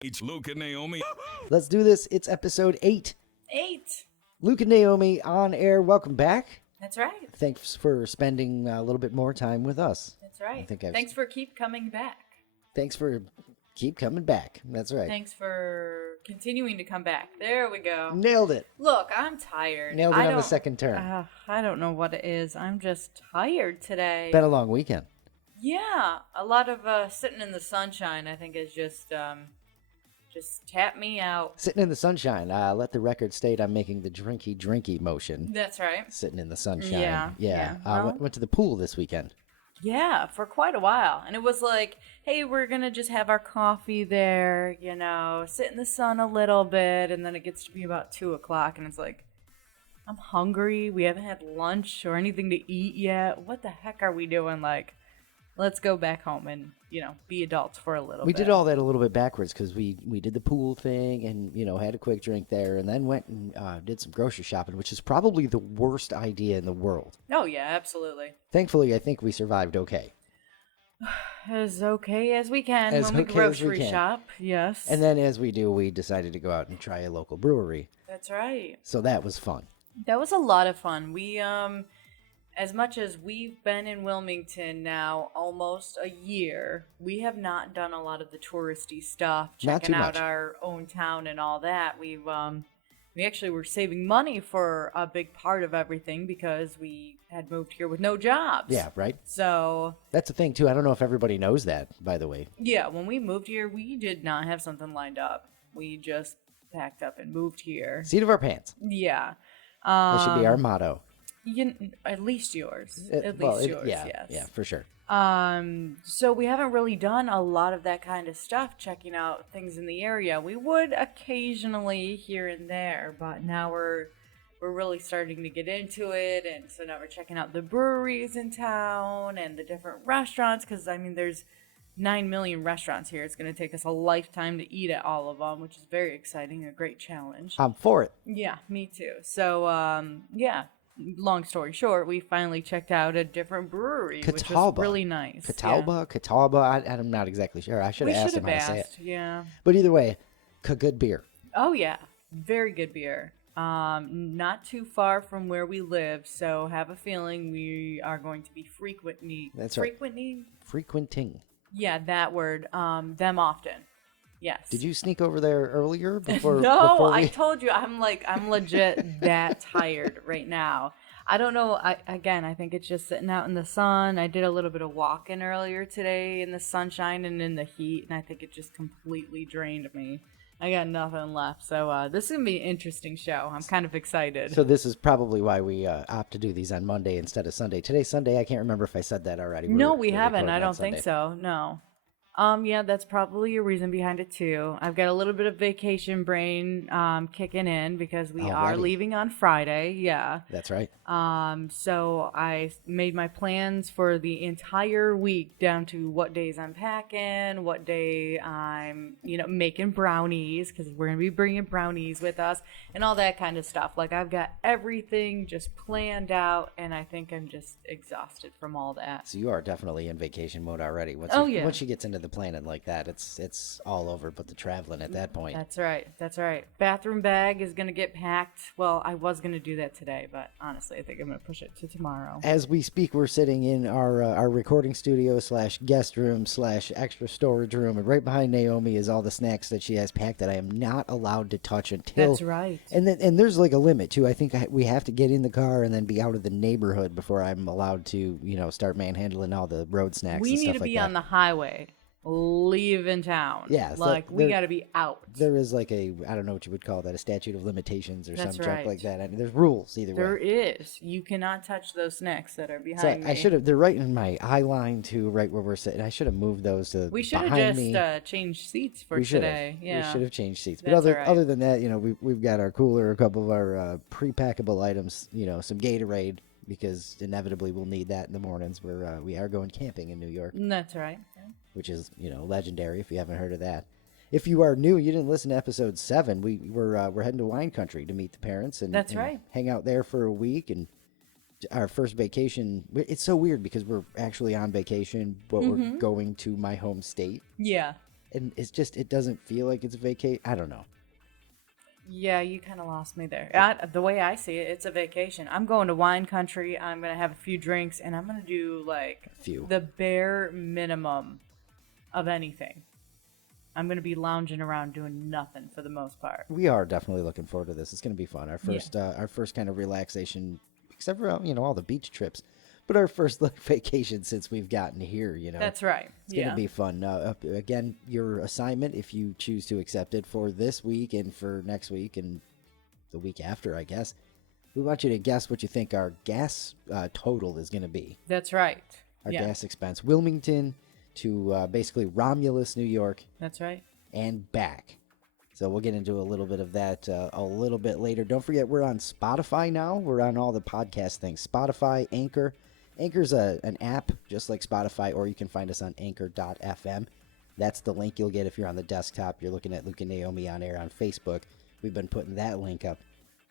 It's Luke and Naomi. Let's do this. It's episode 8. 8. Luke and Naomi on air. Welcome back. That's right. Thanks for spending a little bit more time with us. That's right. I think Thanks for keep coming back. Thanks for keep coming back. That's right. Thanks for continuing to come back. There we go. Nailed it. Look, I'm tired. Nailed it on the second turn. I don't know what it is. I'm just tired today. Been a long weekend. Yeah, a lot of sitting in the sunshine. I think is just tap me out. Sitting in the sunshine. Let the record state I'm making the drinky motion. That's right. Sitting in the sunshine. Yeah. Went to the pool this weekend. Yeah, for quite a while. And it was like, hey, we're going to just have our coffee there, sit in the sun a little bit. And then it gets to be about 2 o'clock. And it's like, I'm hungry. We haven't had lunch or anything to eat yet. What the heck are we doing? Like, let's go back home and, be adults for a little bit. We did all that a little bit backwards because we did the pool thing and, had a quick drink there and then went and did some grocery shopping, which is probably the worst idea in the world. Oh, yeah, absolutely. Thankfully, I think we survived okay. As okay as we can as when we okay grocery as we can. shop, yes. And then as we do, we decided to go out and try a local brewery. That's right. So that was fun. That was a lot of fun. We, as much as we've been in Wilmington now almost a year, we have not done a lot of the touristy stuff, checking out our own town and all that. We actually were saving money for a big part of everything because we had moved here with no jobs. Yeah, right? So that's the thing, too. I don't know if everybody knows that, by the way. Yeah, when we moved here, we did not have something lined up. We just packed up and moved here. Seat of our pants. Yeah. That should be our motto. At least yours. Yeah, yes. Yeah, for sure. So we haven't really done a lot of that kind of stuff, checking out things in the area. We would occasionally here and there, but now we're really starting to get into it, and so now we're checking out the breweries in town and the different restaurants, because, there's 9 million restaurants here. It's going to take us a lifetime to eat at all of them, which is very exciting, a great challenge. I'm for it. Yeah, me too. So, long story short, we finally checked out a different brewery, which was really nice. Catawba. I'm not exactly sure. I should have asked him how to say it. Yeah. But either way, good beer. Oh, yeah. Very good beer. Not too far from where we live, so have a feeling we are going to be frequenting. Yeah, that word. Them often. Yes. Did you sneak over there earlier before? No, I told you. I'm legit that tired right now. I don't know. I think it's just sitting out in the sun. I did a little bit of walking earlier today in the sunshine and in the heat, and I think it just completely drained me. I got nothing left. So this is going to be an interesting show. I'm kind of excited. So this is probably why we opt to do these on Monday instead of Sunday. Today's Sunday. I can't remember if I said that already. No, we haven't. I don't think so. No. Yeah, that's probably a reason behind it too. I've got a little bit of vacation brain kicking in because we are leaving on Friday. Yeah. That's right. So I made my plans for the entire week down to what days I'm packing, what day I'm, making brownies, because we're going to be bringing brownies with us and all that kind of stuff. Like, I've got everything just planned out, and I think I'm just exhausted from all that. So you are definitely in vacation mode already. Once she gets into the planning like that, it's all over but the traveling at that point. That's right. Bathroom bag is gonna get packed. Well, I was gonna do that today, but honestly I think I'm gonna push it to tomorrow. As we speak, we're sitting in our recording studio / guest room / extra storage room, and right behind Naomi is all the snacks that she has packed that I am not allowed to touch until. That's right. And there's like a limit too. I think we have to get in the car and then be out of the neighborhood before I'm allowed to start manhandling all the road snacks. We and need stuff to like be that. on the highway, leaving town. Yeah, we got to be out. There is like I don't know what you would call that, a statute of limitations or That's some right. junk like that. I mean, there's rules either way. There is. You cannot touch those snacks that are behind me. I should have. They're right in my eye line too, right where we're sitting. I should have moved those to. We should have just changed seats for today. Yeah, we should have changed seats. That's But all right. other than that, we've got our cooler, a couple of our pre-packable items. Some Gatorade, because inevitably we'll need that in the mornings. We are going camping in New York. That's right. Yeah. Which is legendary if you haven't heard of that. If you are new, you didn't listen to episode 7. We're heading to wine country to meet the parents and That's right. Hang out there for a week. And our first vacation, it's so weird because we're actually on vacation, but we're going to my home state. Yeah. and it doesn't feel like it's a vacation. I don't know. Yeah, you kind of lost me there. The way I see it, it's a vacation. I'm going to wine country. I'm going to have a few drinks, and I'm going to do like Few. the bare minimum of anything. I'm going to be lounging around doing nothing for the most part. We are definitely looking forward to this. It's going to be fun. Our first kind of relaxation, except for all the beach trips, but our first vacation since we've gotten here. That's right. It's going to be fun. Again, your assignment, if you choose to accept it for this week and for next week and the week after, I guess, we want you to guess what you think our gas total is going to be. That's right. Our gas expense. Wilmington to basically Romulus, New York. That's right. And back. So we'll get into a little bit of that a little bit later. Don't forget, we're on Spotify now. We're on all the podcast things. Spotify, Anchor. Anchor's an app just like Spotify, or you can find us on anchor.fm. That's the link you'll get if you're on the desktop. You're looking at Luke and Naomi on air on Facebook. We've been putting that link up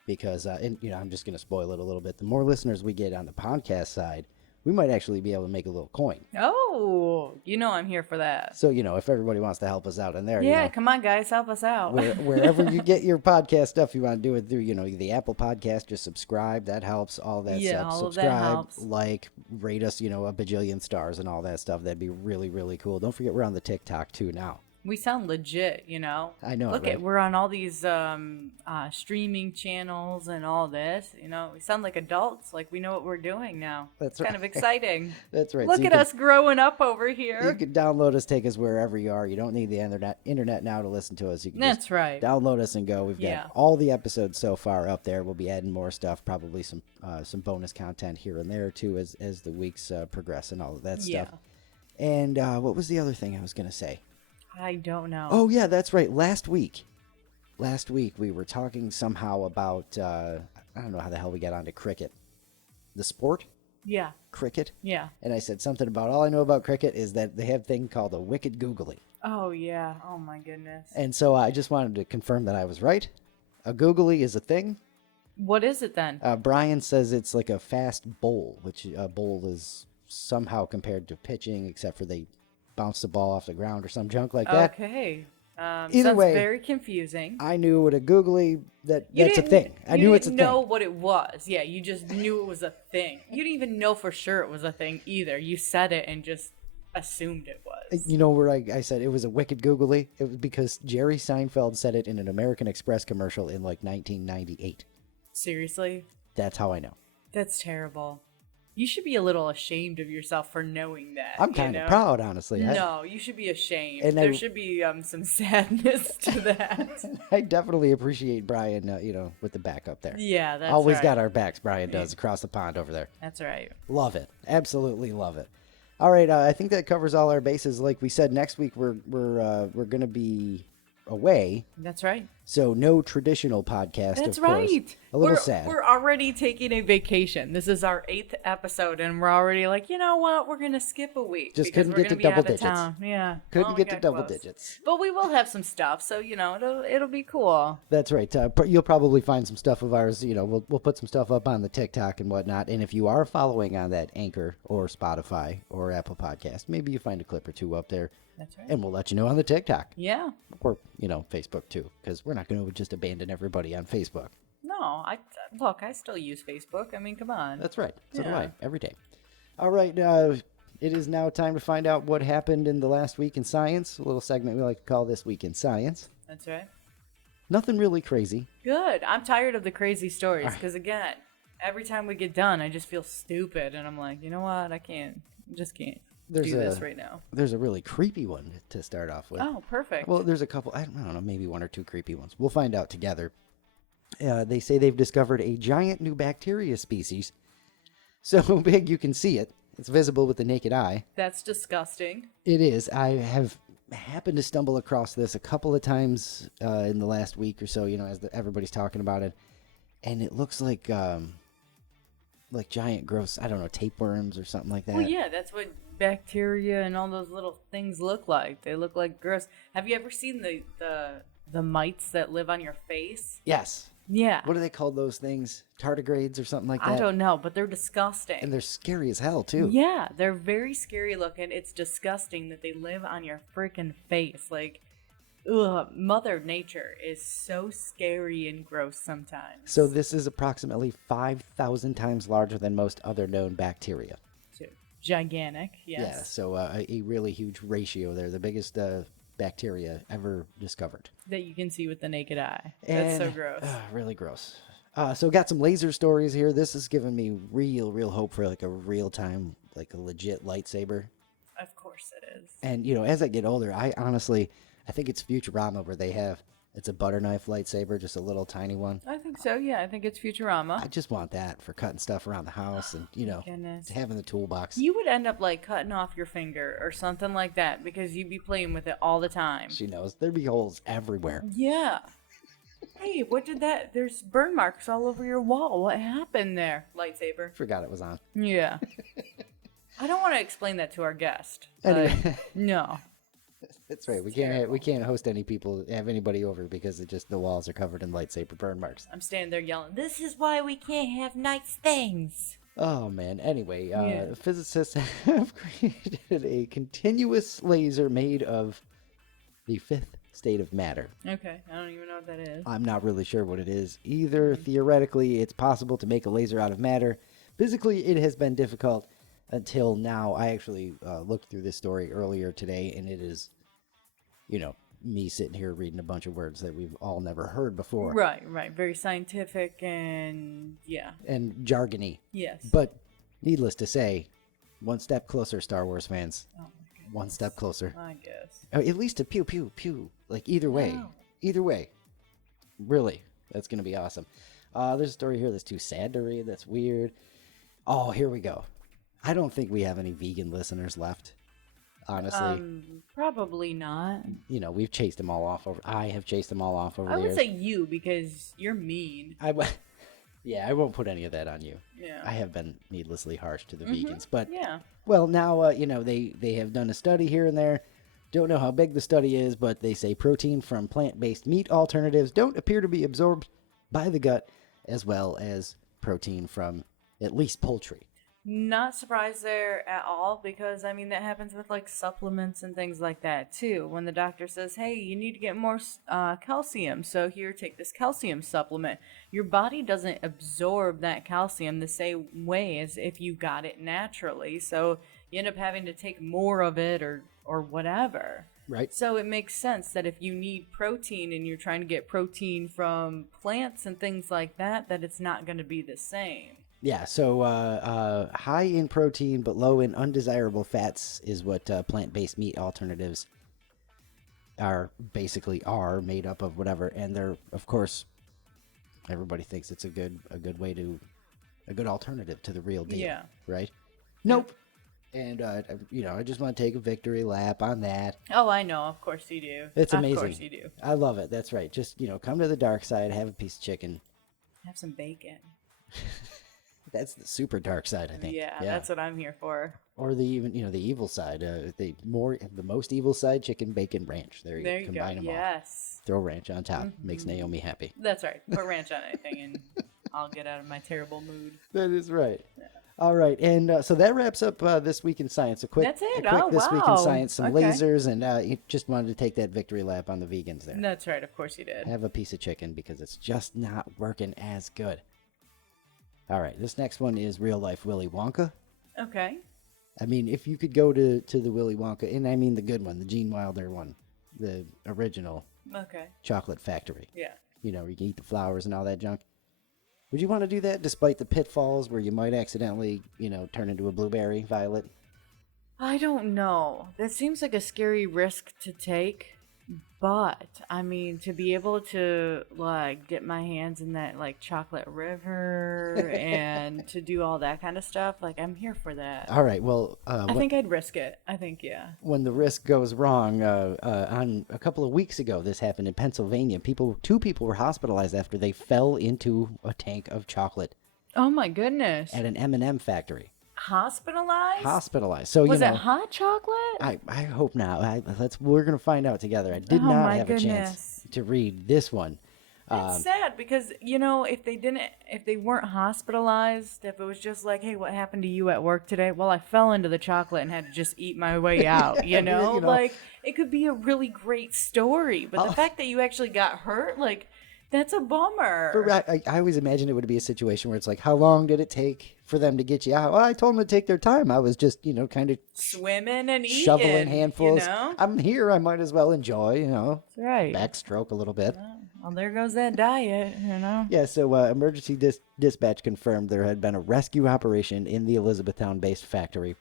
because, I'm just going to spoil it a little bit. The more listeners we get on the podcast side, we might actually be able to make a little coin. Oh, I'm here for that. So, if everybody wants to help us out in there. Yeah, come on, guys, help us out. Wherever you get your podcast stuff, you want to do it through, the Apple Podcast, just subscribe. That helps. All that stuff. All subscribe, of that helps. like, rate us, a bajillion stars and all that stuff. That'd be really, really cool. Don't forget, we're on the TikTok, too, now. We sound legit, I know. Look right? we're on all these streaming channels and all this. We sound like adults. Like we know what we're doing now. That's it's kind of exciting. That's right. Look So at us growing up over You here. can download us, take us wherever you are. You don't need the internet now to listen to us. You can That's right. download us and go. We've got all the episodes so far up there. We'll be adding more stuff, probably some bonus content here and there too as the weeks progress and all of that stuff. And what was the other thing I was going to say? I don't know. Oh, yeah, that's right. Last week we were talking somehow about, I don't know how the hell we got onto cricket. The sport? Yeah. Cricket? Yeah. And I said something about all I know about cricket is that they have a thing called a wicked googly. Oh, yeah. Oh, my goodness. And so I just wanted to confirm that I was right. A googly is a thing. What is it then? Brian says it's like a fast bowl, which a bowl is somehow compared to pitching, except for they bounce the ball off the ground or some junk like that. Okay. Either sounds way, very confusing. I knew what a googly that's a thing. I knew it's a thing. You didn't know what it was. Yeah, you just knew it was a thing. You didn't even know for sure it was a thing either. You said it and just assumed it was. You know where I said it was a wicked googly? It was because Jerry Seinfeld said it in an American Express commercial in like 1998. Seriously? That's how I know. That's terrible. You should be a little ashamed of yourself for knowing that. I'm kind of proud, honestly. No, you should be ashamed. And there should be some sadness to that. I definitely appreciate Brian, with the backup there. Yeah, that's Always right. got our backs, Brian does, across the pond over there. That's right. Love it. Absolutely love it. All right, I think that covers all our bases. Like we said, next week we're going to be away. That's right. So no traditional podcast, That's of course. right. A little sad. We're already taking a vacation. This is our 8th episode, and we're already like, you know what? We're going to skip a week. Just because couldn't we're get to gonna be double out of digits. town. Yeah. Couldn't Well, we get to got double close. digits. But we will have some stuff, so, it'll be cool. That's right. You'll probably find some stuff of ours. We'll put some stuff up on the TikTok and whatnot. And if you are following on that Anchor or Spotify or Apple Podcast, maybe you find a clip or two up there. That's right. And we'll let you know on the TikTok. Yeah. Or, Facebook too, because we're not going to just abandon everybody on Facebook. No, I still use Facebook. I mean, come on. That's right. So do Yeah. I, every day. All right. It is now time to find out what happened in the last week in science. A little segment we like to call This Week in Science. That's right. Nothing really crazy. Good. I'm tired of the crazy stories because, again, every time we get done, I just feel stupid. And I'm like, you know what? I just can't do this right now. There's a really creepy one to start off with. Oh, perfect. Well, there's a couple, I don't know, maybe one or two creepy ones. We'll find out together. They say they've discovered a giant new bacteria species. So big you can see it. It's visible with the naked eye. That's disgusting. It is. I have happened to stumble across this a couple of times in the last week or so, as everybody's talking about it. And it looks like giant gross, I don't know, tapeworms or something like that. Well, yeah, that's what bacteria and all those little things look like. They look like gross. Have you ever seen the mites that live on your face? Yes. Yeah. What do they call those things? Tardigrades or something like that? I don't know, but they're disgusting. And they're scary as hell, too. Yeah, they're very scary looking. It's disgusting that they live on your freaking face. Like, ugh, Mother Nature is so scary and gross sometimes. So this is approximately 5,000 times larger than most other known bacteria. So, gigantic, yes. Yeah, so a really huge ratio there. The biggest bacteria ever discovered. That you can see with the naked eye. That's so And, gross. really gross. So got some laser stories here. This has given me real hope for like a real time, like a legit lightsaber. Of course it is. And, you know, as I get older, I think it's Futurama where it's a butter knife lightsaber, just a little tiny one. I think so, yeah. I think it's Futurama. I just want that for cutting stuff around the house and, you know, Goodness. having the toolbox. You would end up like cutting off your finger or something like that because you'd be playing with it all the time. She knows. There'd be holes everywhere. Yeah. Hey, what did that? There's burn marks all over your wall. What happened there? Lightsaber. Forgot it was on. Yeah. I don't want to explain that to our guest. But Anyway. no. That's right. We can't host have anybody over because the walls are covered in lightsaber burn marks. I'm standing there yelling, "This is why we can't have nice things." Oh man. Anyway, Yeah. physicists have created a continuous laser made of the fifth state of matter. Okay, I don't even know what that is. I'm not really sure what it is either. Theoretically, it's possible to make a laser out of matter. Physically, it has been difficult until now. I actually looked through this story earlier today, and it is, you know, me sitting here reading a bunch of words that we've all never heard before. Right. Very scientific and yeah. And jargony. Yes. But needless to say, one step closer, Star Wars fans. Oh my goodness. One step closer. I guess. At least to pew, pew, pew. Like, either way. Wow. Either way. Really. That's going to be awesome. There's a story here that's too sad to read. That's weird. Oh, here we go. I don't think we have any vegan listeners left. Honestly. Probably not. You know, we've chased them all off over. I have chased them all off over I the would years. say you because you're mean. Yeah, I won't put any of that on you. Yeah. I have been needlessly harsh to the vegans, but Yeah. well, now you know they have done a study here and there. Don't know how big the study is, but they say protein from plant-based meat alternatives don't appear to be absorbed by the gut, as well as protein from at least poultry. Not surprised there at all because I mean that happens with like supplements and things like that too. When the doctor says, "Hey, you need to get more calcium, so here, take this calcium supplement." Your body doesn't absorb that calcium the same way as if you got it naturally. So you end up having to take more of it or whatever. Right. So it makes sense that if you need protein and you're trying to get protein from plants and things like that, that it's not going to be the same. Yeah, so high in protein but low in undesirable fats is what plant-based meat alternatives are made up of, whatever. And they're, of course, everybody thinks it's a good alternative to the real deal. Yeah. Right? Nope. And I just want to take a victory lap on that. Oh, I know. Of course you do. It's amazing. Of course you do. I love it. That's right. Just come to the dark side, have a piece of chicken. Have some bacon. That's the super dark side, I think. Yeah, that's what I'm here for. Or the evil side. The most evil side, chicken, bacon, ranch. There you go. Combine them all. Yes. Throw ranch on top. Makes Naomi happy. That's right. Put ranch on anything and I'll get out of my terrible mood. That is right. Yeah. All right, and so that wraps up This Week in Science. A quick That's it? This Week in Wow. Science, some Okay. lasers, and you just wanted to take that victory lap on the vegans there. That's right. Of course you did. Have a piece of chicken because it's just not working as good. All right, this next one is real life Willy Wonka. Okay. I mean, if you could go to the Willy Wonka, and I mean the good one, the Gene Wilder one, the original Okay. chocolate factory. Yeah. You can eat the flowers and all that junk. Would you want to do that despite the pitfalls where you might accidentally, turn into a blueberry violet? I don't know. That seems like a scary risk to take. But, I mean, to be able to, dip my hands in that, chocolate river and to do all that kind of stuff, I'm here for that. All right, well... I think I'd risk it. I think, yeah. When the risk goes wrong, on a couple of weeks ago, this happened in Pennsylvania. Two people were hospitalized after they fell into a tank of chocolate Oh, my goodness. at an M&M factory. Hospitalized? So, Was it hot chocolate? I hope not. We're going to find out together. I did Oh, not my have a chance goodness. to read this one. It's sad because, you know, if they weren't hospitalized, if it was just like, hey, what happened to you at work today? Well, I fell into the chocolate and had to just eat my way out, you know? You know. Like, it could be a really great story, but the fact that you actually got hurt, like, that's a bummer. I always imagine it would be a situation where it's like, how long did it take for them to get you out? Well, I told them to take their time. I was just, kind of Swimming and eating. shoveling handfuls. You know? I'm here. I might as well enjoy, That's right. backstroke a little bit. Well, there goes that diet, you know? Yeah, so emergency dispatch confirmed there had been a rescue operation in the Elizabethtown-based factory.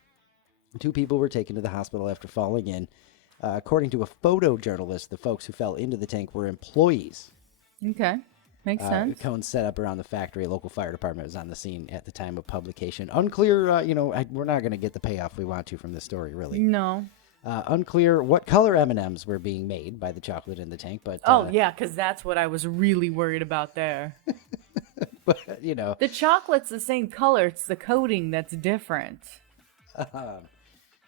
2 people were taken to the hospital after falling in. According to a photojournalist, the folks who fell into the tank were employees. Okay. Makes sense. Cones set up around the factory. A local fire department was on the scene at the time of publication. Unclear, we're not going to get the payoff we want to from this story, really. No. Unclear what color M&Ms were being made by the chocolate in the tank, but... yeah, because that's what I was really worried about there. but, The chocolate's the same color. It's the coating that's different.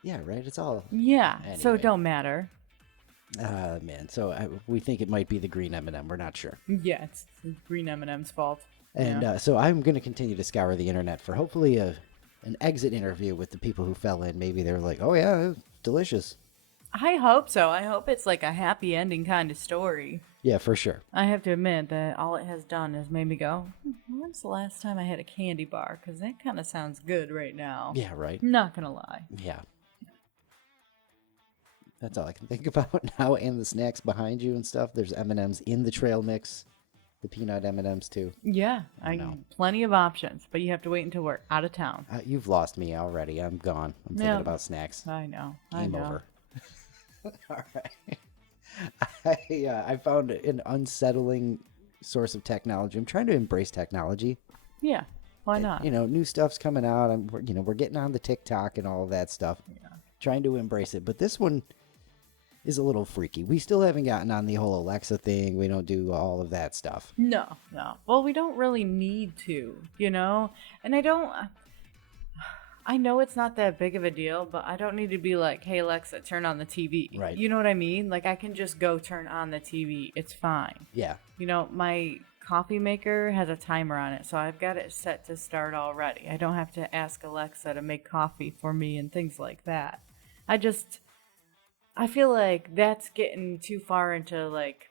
Yeah, right? It's all... Yeah, so Anyway. it don't matter. Man, so we think it might be the green M&M. We're not sure. Yeah, it's green M&M's fault. And so I'm going to continue to scour the internet for hopefully an exit interview with the people who fell in. Maybe they're like, oh, yeah, it's delicious. I hope so. I hope it's like a happy ending kind of story. Yeah, for sure. I have to admit that all it has done is made me go, when's the last time I had a candy bar? Because that kind of sounds good right now. Yeah, right? Not going to lie. Yeah. That's all I can think about now. And the snacks behind you and stuff. There's M&Ms in the trail mix. The peanut M&Ms, too. Yeah, know. Plenty of options, but you have to wait until we're out of town. You've lost me already. I'm gone. I'm thinking about snacks. I know. Game over. All right. I found an unsettling source of technology. I'm trying to embrace technology. Yeah, why not? New stuff's coming out. We're getting on the TikTok and all of that stuff. Yeah. Trying to embrace it. But this one is a little freaky. We still haven't gotten on the whole Alexa thing. We don't do all of that stuff. No. Well, we don't really need to, And I know it's not that big of a deal, but I don't need to be like, hey, Alexa, turn on the TV. Right. You know what I mean? Like, I can just go turn on the TV. It's fine. Yeah. My coffee maker has a timer on it, so I've got it set to start already. I don't have to ask Alexa to make coffee for me and things like that. I feel like that's getting too far into, like,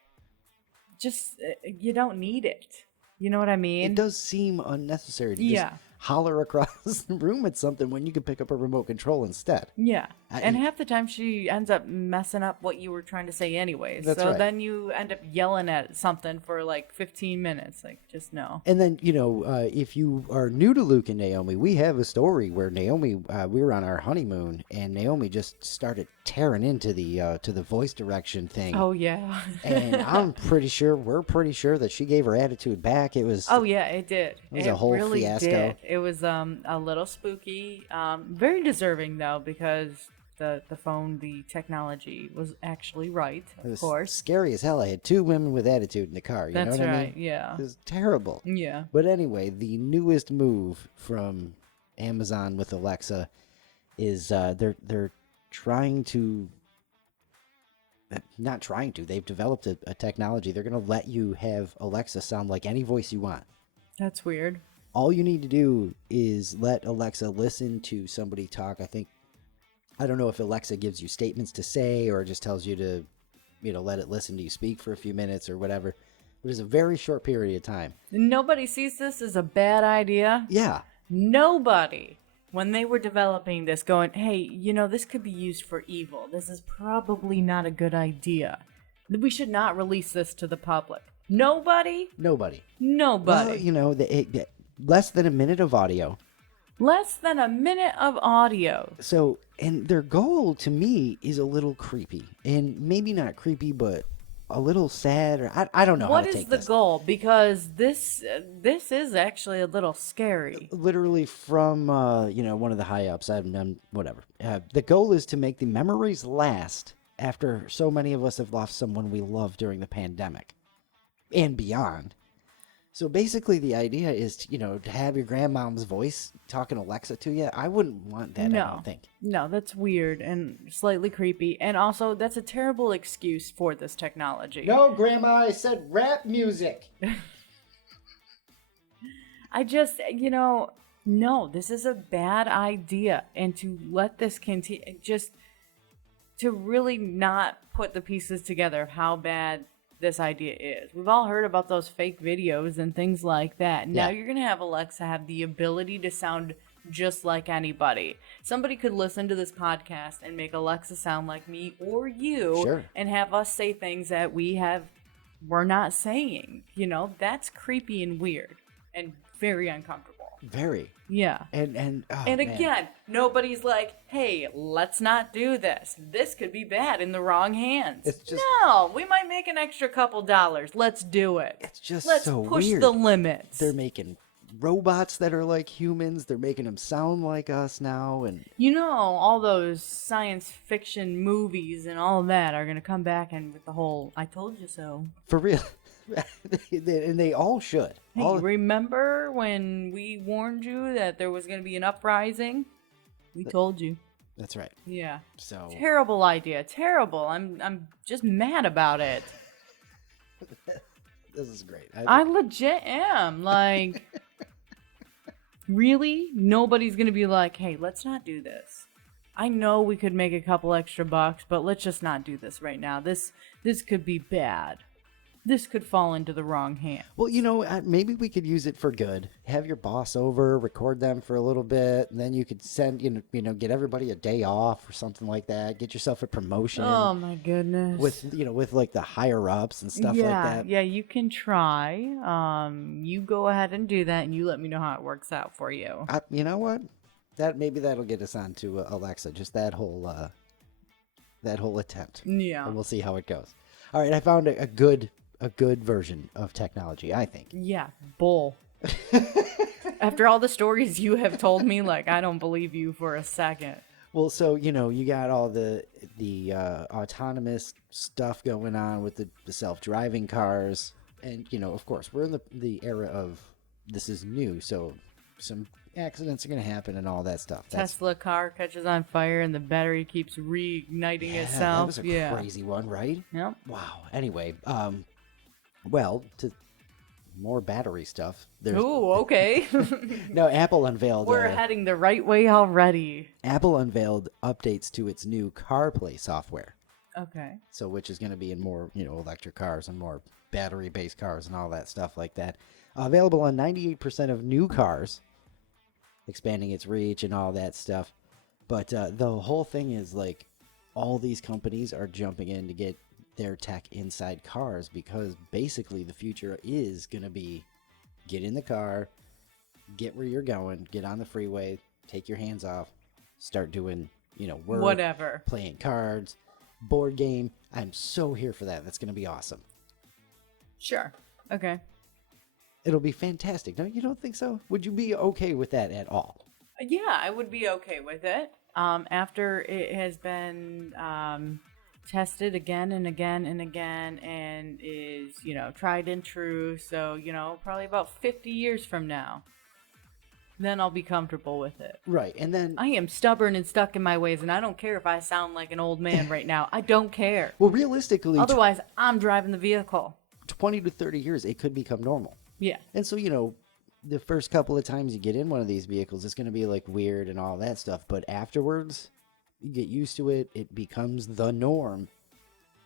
just, you don't need it. You know what I mean? It does seem unnecessary to just holler across the room at something when you can pick up a remote control instead. Yeah. And half the time she ends up messing up what you were trying to say anyways. That's so right. then you end up yelling at something for like 15 minutes. Like, just no. And then, if you are new to Luke and Naomi, we have a story where Naomi, we were on our honeymoon, and Naomi just started tearing into the voice direction thing. Oh, yeah. And we're pretty sure that she gave her attitude back. It was... Oh, yeah, it did. It was a whole really fiasco. Did. It was a little spooky. Very deserving, though, because the phone, the technology was actually right, It was of course. scary as hell. I had 2 women with attitude in the car. You That's know what right, I mean? yeah. It was terrible. Yeah. But anyway, the newest move from Amazon with Alexa is they're trying to... Not trying to. They've developed a technology. They're going to let you have Alexa sound like any voice you want. That's weird. All you need to do is let Alexa listen to somebody talk. I don't know if Alexa gives you statements to say or just tells you to, let it listen to you speak for a few minutes or whatever. But it's a very short period of time. Nobody sees this as a bad idea. Yeah. Nobody, when they were developing this, going, hey, this could be used for evil. This is probably not a good idea. We should not release this to the public. Nobody? Nobody. Nobody. Well, less than a minute of audio. Less than a minute of audio. So, and their goal to me is a little creepy. And maybe not creepy, but a little sad, or I don't know how to take this. What is the goal? Because this is actually a little scary. Literally from, one of the high-ups. I've done whatever. The goal is to make the memories last after so many of us have lost someone we love during the pandemic and beyond. So basically, the idea is, to have your grandmom's voice talking Alexa to you. I wouldn't want that, I don't think. No, that's weird and slightly creepy. And also, that's a terrible excuse for this technology. No, Grandma, I said rap music. I just, no, this is a bad idea. And to let this continue, just to really not put the pieces together of how bad this idea is. We've all heard about those fake videos and things like that. Now you're going to have Alexa have the ability to sound just like anybody. Somebody could listen to this podcast and make Alexa sound like me or you and have us say things that we're not saying. That's creepy and weird and very uncomfortable. Very. Yeah. And again, nobody's like, hey, let's not do this. This could be bad in the wrong hands. It's just, no, we might make an extra couple dollars. Let's do it. It's just let's so push weird. the limits. They're making robots that are like humans. They're making them sound like us now. And all those science fiction movies and all of that are going to come back and with the whole, I told you so. For real. And they all should. Hey, remember when we warned you that there was going to be an uprising? We told you. That's right. Yeah. So terrible idea. Terrible. I'm just mad about it. This is great. I legit am. Like, really? Nobody's going to be like, hey, let's not do this. I know we could make a couple extra bucks, but let's just not do this right now. This could be bad. This could fall into the wrong hand. Well, maybe we could use it for good. Have your boss over, record them for a little bit, and then you could send, get everybody a day off or something like that. Get yourself a promotion. Oh my goodness. With like the higher ups and stuff like that. Yeah, you can try. You go ahead and do that, and you let me know how it works out for you. You know what? Maybe that'll get us on to Alexa. Just that whole attempt. Yeah. And we'll see how it goes. All right, I found a good version of technology, I think. Yeah, bull. After all the stories you have told me, I don't believe you for a second. Well, so, you got all the autonomous stuff going on with the self-driving cars. And, of course, we're in the era of this is new, so some accidents are going to happen and all that stuff. Tesla car catches on fire and the battery keeps reigniting itself. That was a crazy one, right? Yep. Wow. Anyway, well, to more battery stuff. Ooh, okay. No, Apple unveiled. We're heading the right way already. Apple unveiled updates to its new CarPlay software. Okay. So, which is going to be in more, electric cars and more battery-based cars and all that stuff like that. Available on 98% of new cars, expanding its reach and all that stuff. But the whole thing is all these companies are jumping in to get their tech inside cars because basically the future is going to be get in the car, get where you're going, get on the freeway, take your hands off, start doing, work, whatever, playing cards, board game. I'm so here for that. That's going to be awesome. Sure. Okay. It'll be fantastic. No, you don't think so? Would you be okay with that at all? Yeah, I would be okay with it. After it has been tested again and again and again and is, tried and true. So, probably about 50 years from now, then I'll be comfortable with it. Right. And then I am stubborn and stuck in my ways, and I don't care if I sound like an old man right now. I don't care. Well, realistically, otherwise I'm driving the vehicle. 20 to 30 years, it could become normal. Yeah. And so, the first couple of times you get in one of these vehicles, it's going to be weird and all that stuff. But afterwards, you get used to it. It becomes the norm.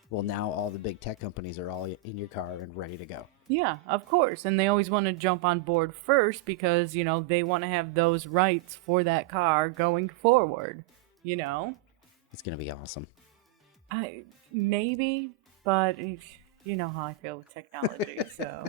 Well, now all the big tech companies are all in your car and ready to go. Yeah, of course. And they always want to jump on board first because, they want to have those rights for that car going forward, It's going to be awesome. Maybe, but you know how I feel with technology, so...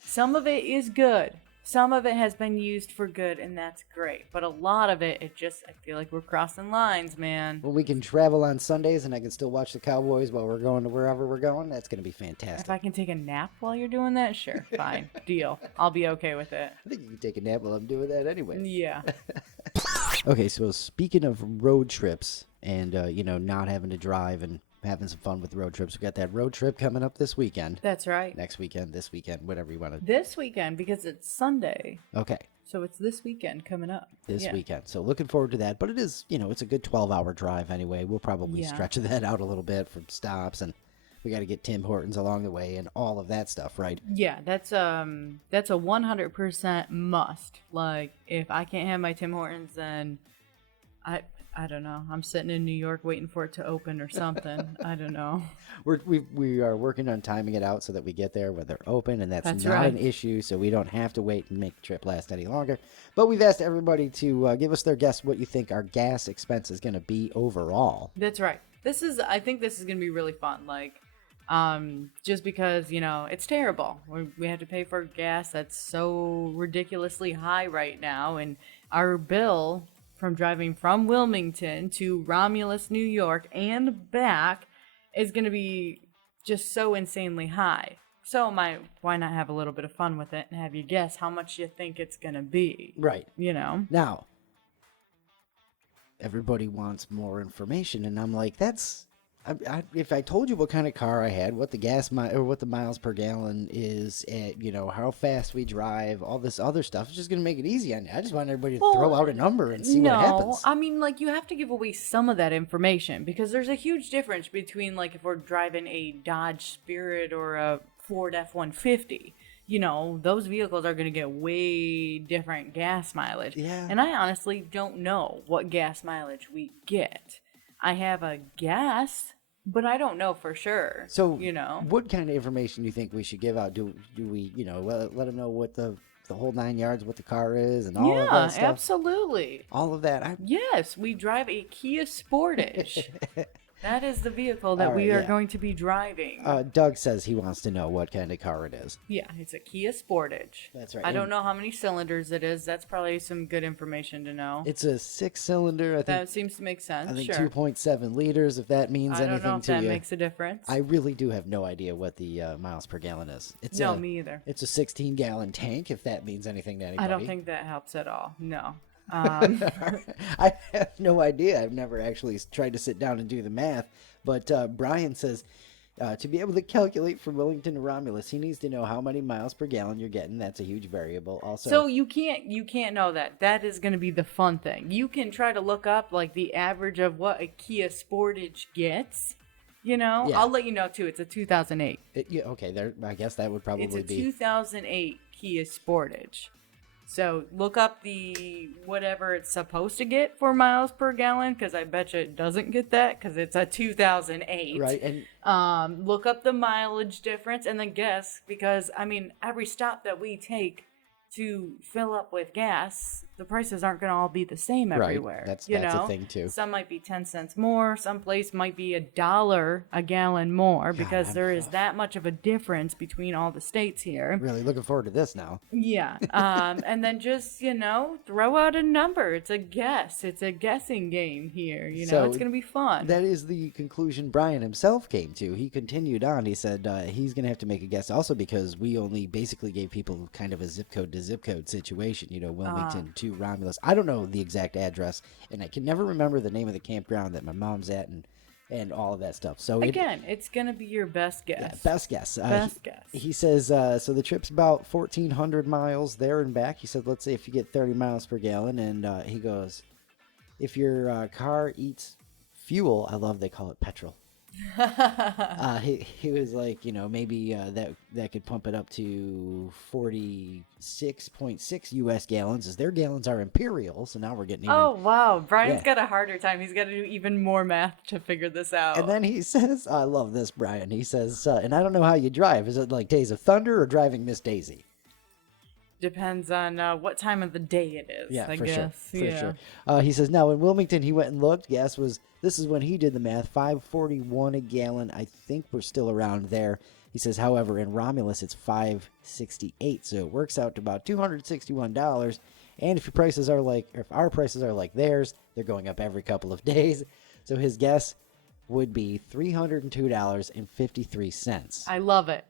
Some of it is good. Some of it has been used for good, and that's great. But a lot of it, I feel like we're crossing lines, man. Well, we can travel on Sundays, and I can still watch the Cowboys while we're going to wherever we're going. That's going to be fantastic. If I can take a nap while you're doing that, sure, fine. Deal. I'll be okay with it. I think you can take a nap while I'm doing that anyway. Yeah. Okay, so speaking of road trips and, not having to drive and having some fun with road trips. We got that road trip coming up this weekend. That's right. Next weekend, this weekend, whatever you want to. This weekend, because it's Sunday. Okay. So it's this weekend coming up. This weekend. So looking forward to that. But it is, it's a good 12-hour drive anyway. We'll probably stretch that out a little bit from stops, and we got to get Tim Hortons along the way and all of that stuff, right? Yeah, that's a 100% must. Like, if I can't have my Tim Hortons, then I don't know. I'm sitting in New York waiting for it to open or something. I don't know. We are working on timing it out so that we get there when they're open, and that's not right. an issue, so we don't have to wait and make the trip last any longer. But we've asked everybody to give us their guess what you think our gas expense is going to be overall. That's right. I think this is going to be really fun. Like, just because, it's terrible. We have to pay for gas that's so ridiculously high right now, and our bill from driving from Wilmington to Romulus, New York, and back is going to be just so insanely high. So why not have a little bit of fun with it and have you guess how much you think it's going to be? Right. Now, everybody wants more information, and I'm like, if I told you what kind of car I had, what the what the miles per gallon is, at, how fast we drive, all this other stuff, it's just going to make it easy on you. I just want everybody to throw out a number and see what happens. I mean, like, you have to give away some of that information because there's a huge difference between, like, if we're driving a Dodge Spirit or a Ford F-150. Those vehicles are going to get way different gas mileage. Yeah. And I honestly don't know what gas mileage we get. I have a guess, but I don't know for sure. So, what kind of information do you think we should give out? Do we, let them know what the whole 9 yards, what the car is, and all of that stuff? Yeah, absolutely. All of that. Yes, we drive a Kia Sportage. That is the vehicle that we are going to be driving. Doug says he wants to know what kind of car it is. Yeah, it's a Kia Sportage. That's right. I don't know how many cylinders it is. That's probably some good information to know. It's a 6-cylinder. I think that seems to make sense. I think sure. 2.7 liters, if that means anything to you. I don't know if that makes a difference. I really do have no idea what the miles per gallon is. Me either. It's a 16-gallon tank, if that means anything to anybody. I don't think that helps at all. No. I have no idea. I've never actually tried to sit down and do the math. But Brian says to be able to calculate from Wilmington to Romulus, he needs to know how many miles per gallon you're getting. That's a huge variable. Also, so you can't know that. That is going to be the fun thing. You can try to look up like the average of what a Kia Sportage gets. Yeah. I'll let you know too. It's a 2008. Okay. There. I guess that would probably be. It's a 2008 Kia Sportage. So look up the whatever it's supposed to get for miles per gallon, because I bet you it doesn't get that because it's a 2008. Right. And look up the mileage difference and then guess, because I mean every stop that we take to fill up with gas, the prices aren't going to all be the same everywhere. Right. That's a thing too. Some might be 10 cents more. Some place might be $1 a gallon more, because there is that much of a difference between all the states here. Really looking forward to this now. Yeah. And then just, throw out a number. It's a guess. It's a guessing game here. So it's going to be fun. That is the conclusion Brian himself came to. He continued on. He said he's going to have to make a guess also because we only basically gave people kind of a zip code to zip code situation, Wilmington to Romulus. I don't know the exact address, and I can never remember the name of the campground that my mom's at and all of that stuff. So again, it's going to be your best guess. Yeah, best guess. Best guess. He says, so the trip's about 1,400 miles there and back. He said, let's say if you get 30 miles per gallon, and he goes, if your car eats fuel, I love they call it petrol. He was like, maybe that could pump it up to 46.6 U.S. gallons, as their gallons are imperial. So now we're getting even... Oh, wow. Brian's got a harder time. He's got to do even more math to figure this out. And then he says, I love this, Brian. He says, and I don't know how you drive. Is it like Days of Thunder or driving Miss Daisy? Depends on what time of the day it is, yeah, I for guess. Sure. For sure. He says, now in Wilmington, he went and looked. This is when he did the math, $5.41 a gallon. I think we're still around there. He says, however, in Romulus, it's $5.68. So it works out to about $261. And if our prices are like theirs, they're going up every couple of days. So his guess would be $302.53. I love it.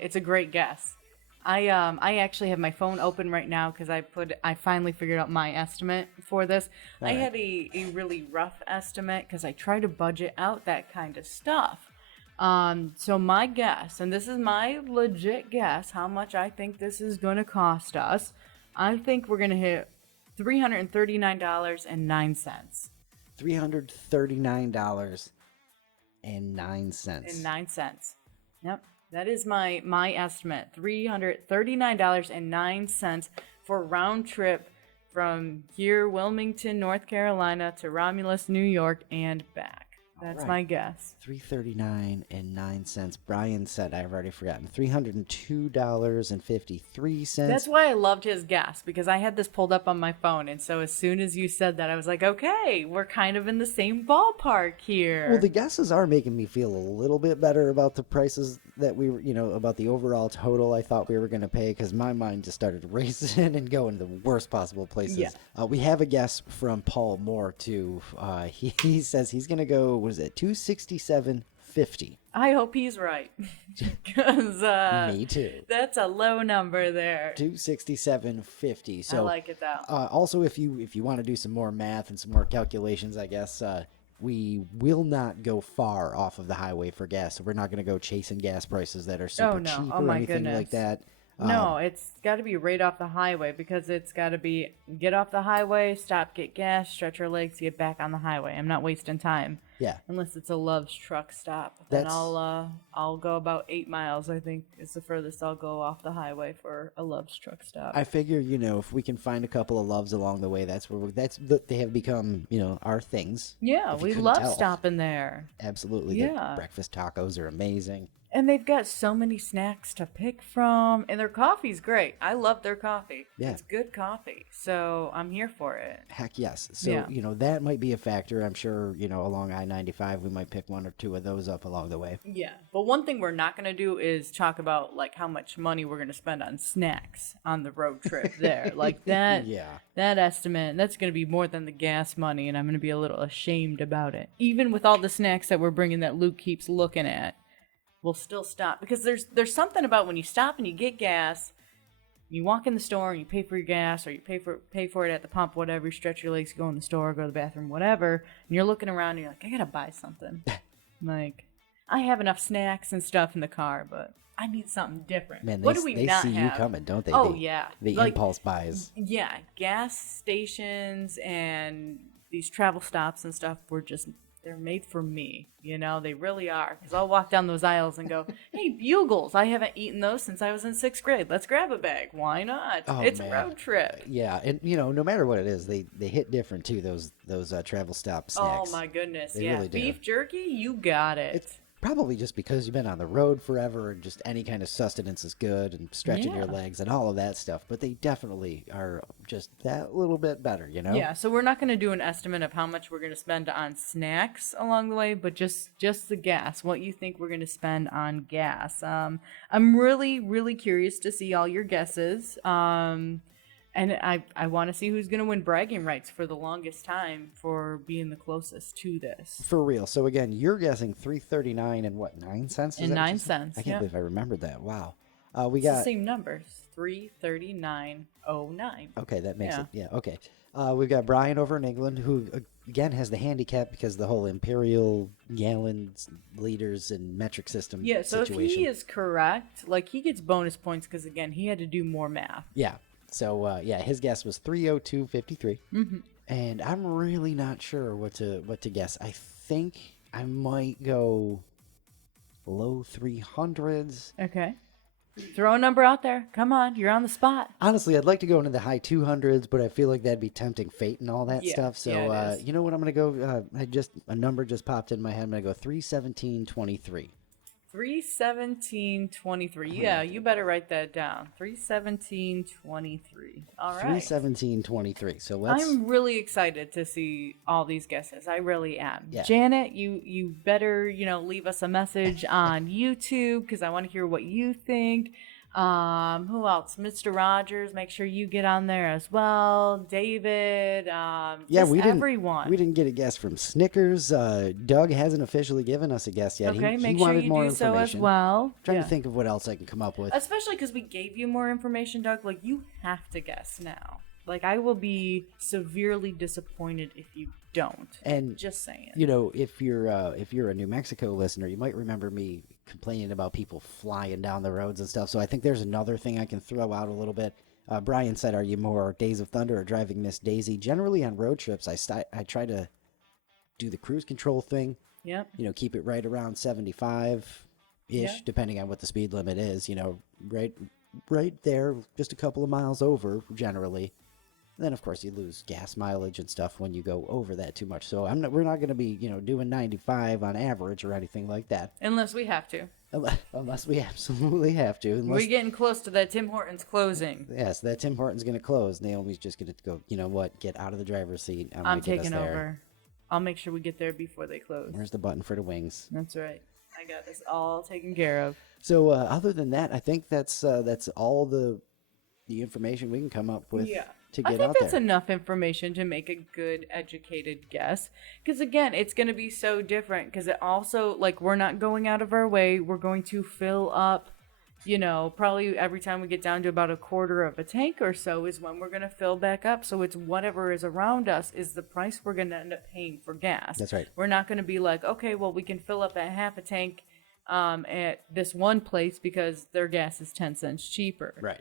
It's a great guess. I actually have my phone open right now because I finally figured out my estimate for this. I right. had a really rough estimate because I try to budget out that kind of stuff. So my guess, and this is my legit guess, how much I think this is going to cost us. I think we're going to hit $339.09. $339.09. 9 cents. Yep. That is my estimate. $339.09 for round trip from here, Wilmington, North Carolina to Romulus, New York, and back. That's right. my guess. $339.09. Brian said, I've already forgotten. $302.53. That's why I loved his guess, because I had this pulled up on my phone, and so as soon as you said that, I was like, okay, we're kind of in the same ballpark here. Well, the guesses are making me feel a little bit better about the prices that we were, about the overall total I thought we were going to pay, because my mind just started racing and going to the worst possible places. Yeah. We have a guess from Paul Moore, too. He says he's going to go, what is it, $267.50. I hope he's right, because Me too. that's a low number there. $267.50. So I like it though. also, if you want to do some more math and some more calculations, I guess we will not go far off of the highway for gas. So we're not going to go chasing gas prices that are super no. cheap Oh, or my anything goodness. like that. No, it's got to be right off the highway, because it's got to be get off the highway, stop, get gas, stretch your legs, get back on the highway. I'm not wasting time. Yeah. Unless it's a Love's truck stop, then That's- I'll go about 8 miles. I think is the furthest I'll go off the highway for a Love's truck stop. I figure, if we can find a couple of loves along the way, they have become, our things. Yeah, if you we couldn't love tell. stopping there. Absolutely. Yeah. The breakfast tacos are amazing. And they've got so many snacks to pick from, and their coffee's great. I love their coffee. Yeah. It's good coffee, so I'm here for it. Heck yes. So, Yeah. that might be a factor. I'm sure, along I-95, we might pick one or two of those up along the way. Yeah, but one thing we're not going to do is talk about like how much money we're going to spend on snacks on the road trip there. Like that, Yeah. that estimate, that's going to be more than the gas money, and I'm going to be a little ashamed about it. Even with all the snacks that we're bringing that Luke keeps looking at, we'll still stop, because there's something about when you stop and you get gas, you walk in the store and you pay for your gas, or you pay for it at the pump, whatever, you stretch your legs, go in the store, go to the bathroom, whatever, and you're looking around and you're like, I gotta buy something. Like, I have enough snacks and stuff in the car, but I need something different. Man, What do we they not see have? you coming, don't they? Oh, The- yeah. The Like, impulse buys. yeah, gas stations and these travel stops and stuff they're made for me. They really are. Because I'll walk down those aisles and go, hey, Bugles, I haven't eaten those since I was in 6th grade. Let's grab a bag. Why not? Oh, It's man. a road trip. Yeah, and no matter what it is, they hit different too. Those travel stop snacks. Oh, my goodness. They Yeah. really do. Beef jerky, you got it. It's probably just because you've been on the road forever, and just any kind of sustenance is good, and stretching your Yeah. legs and all of that stuff. But they definitely are just that little bit better, Yeah, so we're not going to do an estimate of how much we're going to spend on snacks along the way, but just the gas. What you think we're going to spend on gas? I'm really, really curious to see all your guesses. And I want to see who's going to win bragging rights for the longest time for being the closest to this. For real. So again, you're guessing $3.39 and what, 9 cents? Is And that what 9 you said? cents, I can't yeah. believe I remembered that. Wow. We It's the got same numbers, 339.09. okay. That makes Yeah. it yeah. Okay. We've got Brian over in England, who again has the handicap because the whole imperial gallons, liters, and metric system. Yeah, so situation. if he is correct, like he gets bonus points because again he had to do more math. Yeah. So his guess was 302.53, and I'm really not sure what to guess. I think I might go low 300s. Okay. Throw a number out there. Come on, you're on the spot. Honestly, I'd like to go into the high 200s, but I feel like that'd be tempting fate and all that Yeah, stuff. So yeah, it is. you know what? I'm gonna go. A number just popped in my head. I'm gonna go 317.23. 317.23. Yeah, you better write that down. 317.23. All right. 317.23. So let's. I'm really excited to see all these guesses. I really am. Yeah. Janet, you better, leave us a message on YouTube because I want to hear what you think. Who else? Mr. Rogers, make sure you get on there as well. David, Yeah, just we everyone. didn't get a guess from Snickers. Doug hasn't officially given us a guess yet. Okay, He make sure wanted you more do so as information. well. Trying Yeah. to think of what else I can come up with. Especially because we gave you more information, Doug. Like, you have to guess now. Like, I will be severely disappointed if you don't. And just saying. You know, if you're a New Mexico listener, you might remember me complaining about people flying down the roads and stuff. So I think there's another thing I can throw out a little bit. Brian said, "Are you more Days of Thunder or driving Miss Daisy?" Generally on road trips, I try to do the cruise control thing. Yep. You know, keep it right around 75 ish, Yeah. depending on what the speed limit is. You know, right there, just a couple of miles over generally. And then, of course, you lose gas mileage and stuff when you go over that too much. So we're not going to be, doing 95 on average or anything like that. Unless we have to. Unless we absolutely have to. We're getting close to that Tim Hortons closing. Yes, that Tim Hortons going to close. Naomi's just going to go, you know what, get out of the driver's seat. I'm taking over. I'll make sure we get there before they close. Where's the button for the wings? That's right. I got this all taken care of. So other than that, I think that's all the information we can come up with. Yeah. To get I think out that's there. enough information to make a good, educated guess. Because again, it's going to be so different. Because it also, like, we're not going out of our way. We're going to fill up, probably every time we get down to about a quarter of a tank or so is when we're going to fill back up. So it's whatever is around us is the price we're going to end up paying for gas. That's right. We're not going to be like, okay, well, we can fill up at half a tank at this one place because their gas is 10 cents cheaper. Right.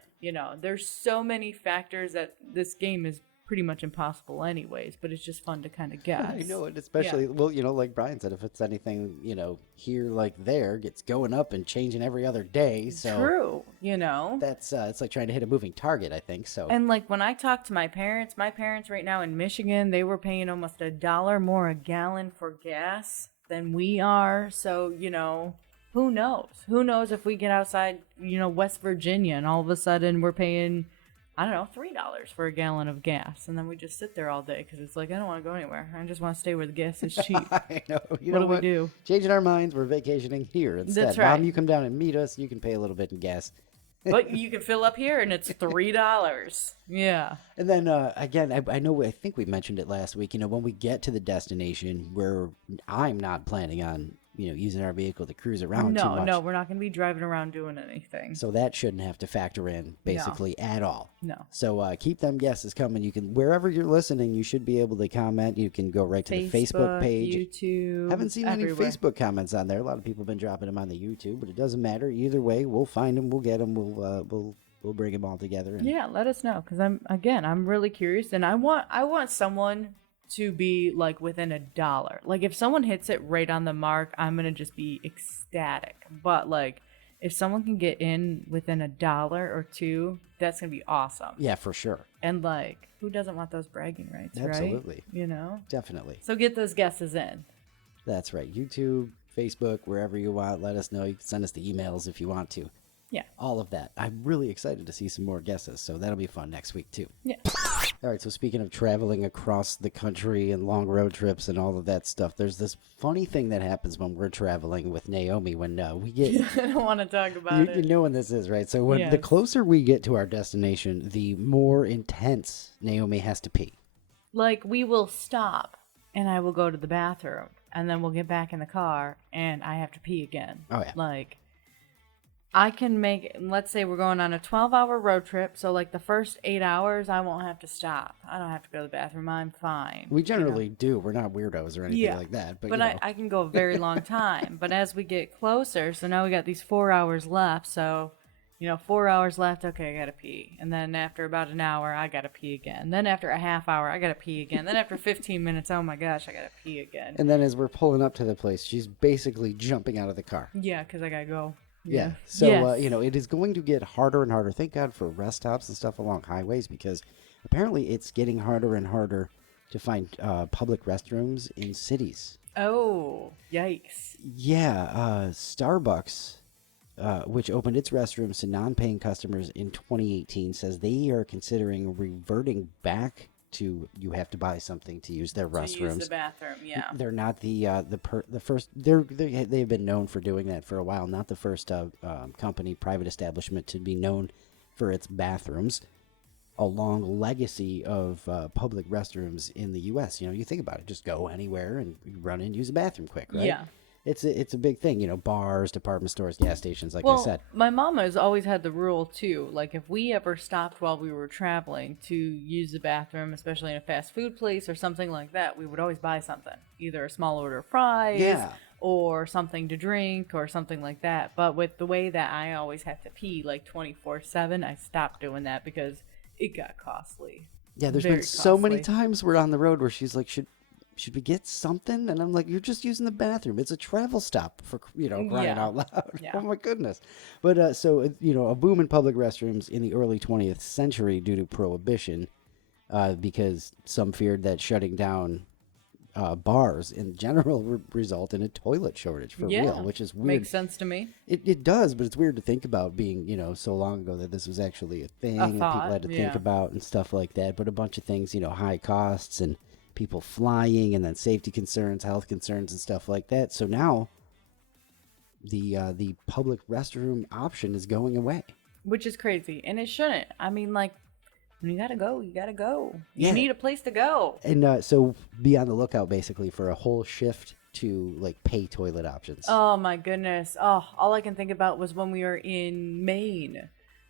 There's so many factors that this game is pretty much impossible anyways, but it's just fun to kind of guess. I know it, especially, well, like Brian said, if it's anything, here like there, it's going up and changing every other day. So True, That's, it's like trying to hit a moving target, I think, so. And like when I talk to my parents right now in Michigan, they were paying almost $1 more a gallon for gas than we are. So, who knows? Who knows if we get outside, West Virginia and all of a sudden we're paying, I don't know, $3 for a gallon of gas. And then we just sit there all day because it's like, I don't want to go anywhere. I just want to stay where the gas is cheap. I know. What do we do? Changing our minds. We're vacationing here instead. That's right. Mom, you come down and meet us. You can pay a little bit in gas. But you can fill up here and it's $3. Yeah. And then, again, I think we mentioned it last week, when we get to the destination where I'm not planning on, using our vehicle to cruise around too much. No, we're not going to be driving around doing anything. So that shouldn't have to factor in basically at all. No. So keep them guesses coming. You can, wherever you're listening, you should be able to comment. You can go right to the Facebook page. YouTube. Haven't seen everywhere. any Facebook comments on there. A lot of people have been dropping them on the YouTube, but it doesn't matter. Either way, we'll find them. We'll get them. We'll bring them all together. And Yeah, let us know because I'm really curious and I want someone to be like within $1. Like if someone hits it right on the mark, I'm gonna just be ecstatic. But like if someone can get in within $1 or $2, that's gonna be awesome. Yeah, for sure. And like who doesn't want those bragging rights, Absolutely. right? Definitely. So get those guesses in. That's right. YouTube, Facebook, wherever you want. Let us know. You can send us the emails if you want to. Yeah. All of that. I'm really excited to see some more guesses, so that'll be fun next week too. Yeah. All right, so speaking of traveling across the country and long road trips and all of that stuff, there's this funny thing that happens when we're traveling with Naomi when we get... I don't want to talk about it. You know when this is, right? So when Yes. the closer we get to our destination, the more intense Naomi has to pee. Like we will stop and I will go to the bathroom and then we'll get back in the car and I have to pee again. Oh, yeah. Like I can make, let's say we're going on a 12-hour road trip. So like the first 8 hours, I won't have to stop. I don't have to go to the bathroom. I'm fine. We generally do. We're not weirdos or anything like that. But I can go a very long time. But as we get closer, so now we got these 4 hours left. So, 4 hours left. Okay, I got to pee. And then after about an hour, I got to pee again. Then after a half hour, I got to pee again. Then after 15 minutes, oh my gosh, I got to pee again. And then as we're pulling up to the place, she's basically jumping out of the car. Yeah, because I got to go. Yeah. So, Yes. it is going to get harder and harder. Thank God for rest stops and stuff along highways because apparently it's getting harder and harder to find public restrooms in cities. Oh, yikes. Yeah. Starbucks, which opened its restrooms to non-paying customers in 2018, says they are considering reverting back you have to buy something to use their To use the restrooms. bathroom, yeah. They're not the first. They've been known for doing that for a while. Not the first company, private establishment to be known for its bathrooms. A long legacy of public restrooms in the U.S. You think about it. Just go anywhere and run in, use a bathroom quick, right? Yeah. It's a big thing. Bars, department stores, gas stations, like I Well, said. my mom has always had the rule too. Like if we ever stopped while we were traveling to use the bathroom, especially in a fast food place or something like that, we would always buy something, either a small order of fries, Yeah. or something to drink or something like that. But with the way that I always have to pee like 24/7, I stopped doing that because it got costly. Yeah, there's Very been so many costly. times we're on the road where she's like, should we get something? And I'm like, you're just using the bathroom. It's a travel stop for crying Yeah. out loud. Yeah. Oh my goodness. But a boom in public restrooms in the early 20th century due to prohibition, because some feared that shutting down bars in general would result in a toilet shortage for Yeah. real, which is weird. Makes sense to me. It does, but it's weird to think about being, so long ago that this was actually a thing and people thought, had to think yeah. about and stuff like that. But a bunch of things, high costs and people flying and then safety concerns, health concerns and stuff like that. So now the public restroom option is going away. Which is crazy. And it shouldn't. I mean, like, when you gotta go, you gotta go. You Yeah. need a place to go. And so be on the lookout basically for a whole shift to like pay toilet options. Oh my goodness. Oh, all I can think about was when we were in Maine.